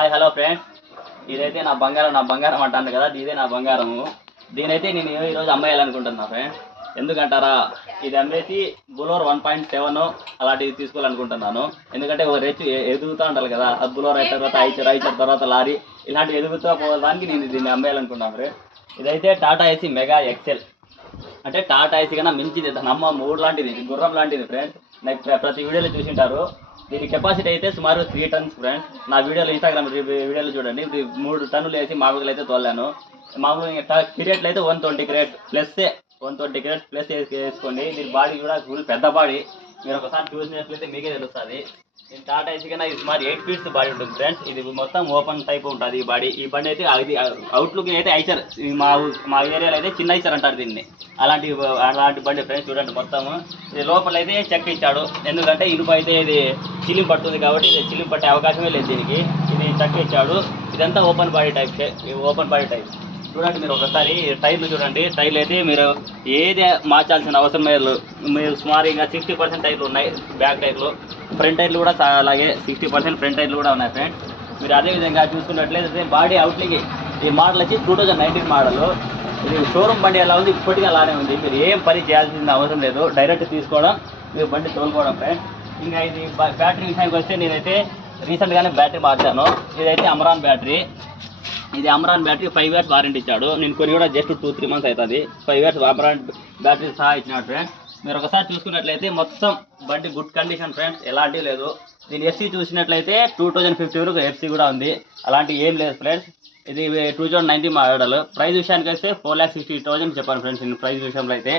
Hi hello friends, ఇదైతే నా బంగారం అంటాను కదా, ఇదే నా బంగారము. దీనైతే నేను ఈరోజు అమ్మేయాలనుకుంటున్నా ఫ్రెండ్స్. ఎందుకంటారా, ఇది అమ్మేసి బులోర్ 1.7 అలాంటివి తీసుకోవాలనుకుంటున్నాను. ఎందుకంటే ఓ రెచ్చు ఎదుగుతూ ఉంటారు కదా, బులోర్ అయిన తర్వాత ఐచర్ తర్వాత లారీ, ఇలాంటివి ఎదుగుతూ పోవడానికి నేను దీన్ని అమ్మేయాలనుకుంటున్నాను ఫ్రెండ్స్. ఇదైతే టాటా ఏసీ మెగా ఎక్సెల్, అంటే టాటా ఏసీ కన్నా మించింది, నమ్మ మూడు లాంటిది, గుర్రం లాంటిది ఫ్రెండ్స్. నాకు ప్రతి వీడియోలో చూసింటారు. దీని కెపాసిటీ అయితే సుమారు 3 టన్స్ ఫ్రెండ్స్. నా వీడియోలో ఇన్స్టాగ్రామ్ వీడియోలో చూడండి, ఇది 3 టన్నులు వేసి మామూలుగా అయితే తోలాను. మామూలుగా క్రియేట్లు అయితే 120 క్రేట్ ప్లస్ 120 క్రేట్స్ ప్లస్ వేసుకోండి. దీని బాడీ కూడా ఫుల్ పెద్ద బాడీ, మీరు ఒకసారి చూసినట్లయితే మీకే తెలుస్తుంది. నేను టాటా ఏసీ కన్నా ఇది సుమారు 8 ఫీట్స్ బాడీ ఉంటుంది ఫ్రెండ్స్. ఇది మొత్తం ఓపెన్ టైప్ ఉంటుంది ఈ బాడీ. ఈ బండి అయితే అది అవుట్లుక్ అయితే ఐచర్, మా ఏరియాలో అయితే చిన్న ఐచర్ అంటారు దీన్ని. అలాంటి బండి ఫ్రెండ్స్. చూడండి మొత్తము ఇది లోపల అయితే చెక్క ఇచ్చాడు, ఎందుకంటే ఇనుప అయితే ఇది చిల్లిం పడుతుంది కాబట్టి ఇది చిల్లిం పట్టే అవకాశమే లేదు దీనికి. ఇది చెక్క ఇచ్చాడు. ఇదంతా ఓపెన్ బాడీ టైప్. చూడండి మీరు ఒకసారి టైర్లు చూడండి. టైర్లు అయితే మీరు ఏది మార్చాల్సిన అవసరం లేదు. మీరు సుమారుగా 60% టైర్లు ఉన్నాయి బ్యాక్ టైర్లు. ఫ్రంట్ టైర్లు కూడా అలాగే 60% ఫ్రంట్ టైర్లు కూడా ఉన్నాయి ఫ్రెండ్స్. మీరు అదేవిధంగా చూసుకున్నట్లయితే బాడీ అవుట్లింగ్, ఈ మోడల్ వచ్చి 2019 మోడల్. ఇది షోరూమ్ బండి ఎలా ఉంది, ఇప్పటికీ అలానే ఉంది. మీరు ఏం పని చేయాల్సిన అవసరం లేదు, డైరెక్ట్ తీసుకోవడం, మీరు బండి తోలుకోవడం ఫ్రెండ్స్. ఇంకా ఇది బ్యాటరీ విషయానికి వస్తే నేనైతే రీసెంట్గానే బ్యాటరీ మార్చాను. ఇదైతే అమరాన్ బ్యాటరీ. ఇది అమరాన్ బ్యాటరీ 5 ఇయర్స్ వారంటీ ఇచ్చాడు. నేను కొని కూడా జస్ట్ 2-3 months అవుతుంది. 5 ఇయర్స్ అమరాన్ బ్యాటరీ సహా ఇచ్చినాడు ఫ్రెండ్స్. మీరు ఒకసారి చూసుకున్నట్లయితే మొత్తం బండి గుడ్ కండిషన్ ఫ్రెండ్స్, ఎలాంటివి లేదు. దీని ఎఫ్సీ చూసినట్లయితే 2050 వరకు ఎఫ్సీ కూడా ఉంది, అలాంటివి ఏం లేదు ఫ్రెండ్స్. ఇది 2019 మోడల్. ప్రైస్ విషయానికి వస్తే 4,60,000 చెప్పాను ఫ్రెండ్స్ నేను ప్రైస్ విషయంలో అయితే.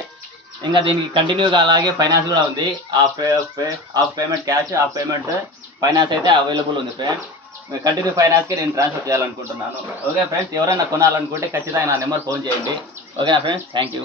ఇంకా దీనికి కంటిన్యూగా అలాగే ఫైనాన్స్ కూడా ఉంది. Half payment cash, half payment finance అయితే అవైలబుల్ ఉంది ఫ్రెండ్స్. కంటిన్యూ ఫైనాన్స్కి నేను ట్రాన్స్ఫర్ చేయాలనుకుంటున్నాను. ఓకే ఫ్రెండ్స్, ఎవరైనా కొనాలనుకుంటే ఖచ్చితంగా నా నెంబర్ ఫోన్ చేయండి. ఓకేనా ఫ్రెండ్స్, థ్యాంక్ యూ.